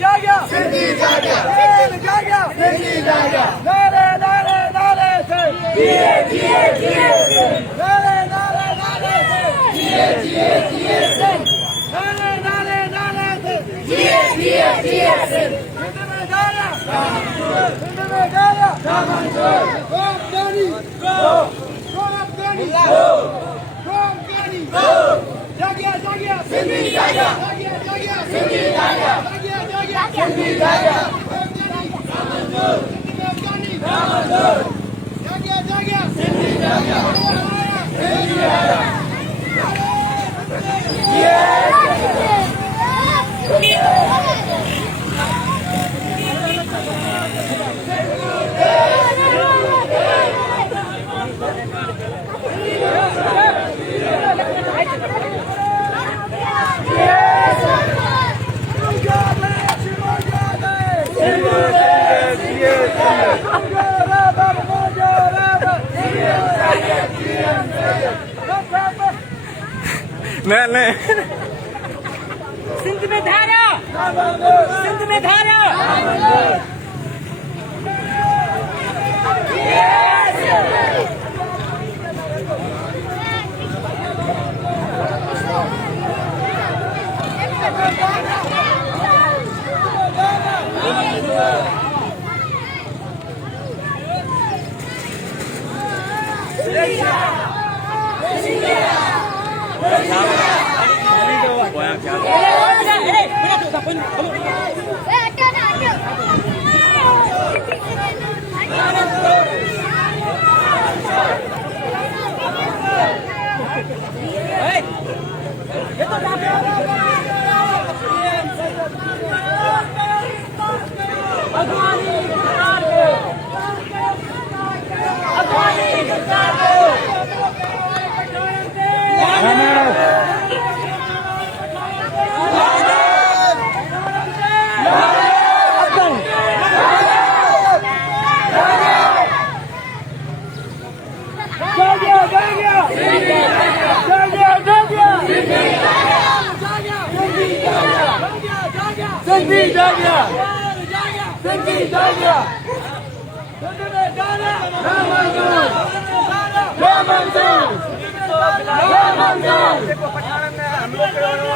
جاڳيا سنڌي جاڳيا جاڳيا سنڌي جاڳيا نعرا نعرا نعرا سے جيئے جيئے جيئے نعرا نعرا نعرا سے جيئے جيئے جيئے نعرا نعرا نعرا سے جيئے جيئے جيئے سنڌ میں جانا سنڌ میں جانا منظور افغاني گو افغاني گو افغاني گو جاڳيا جاڳيا سنڌي جاڳيا جاڳيا سنڌي جاڳيا سنڌي جاڳيا منظور افغاني منظور جاڳيا جاڳيا سنڌي جاڳيا سنڌي جاڳيا नहीं सिंध में धारा सिंध में धारा سنڌي جاڳيا سنڌي جاڳيا سنڌ میں جانا منظور منظور منظور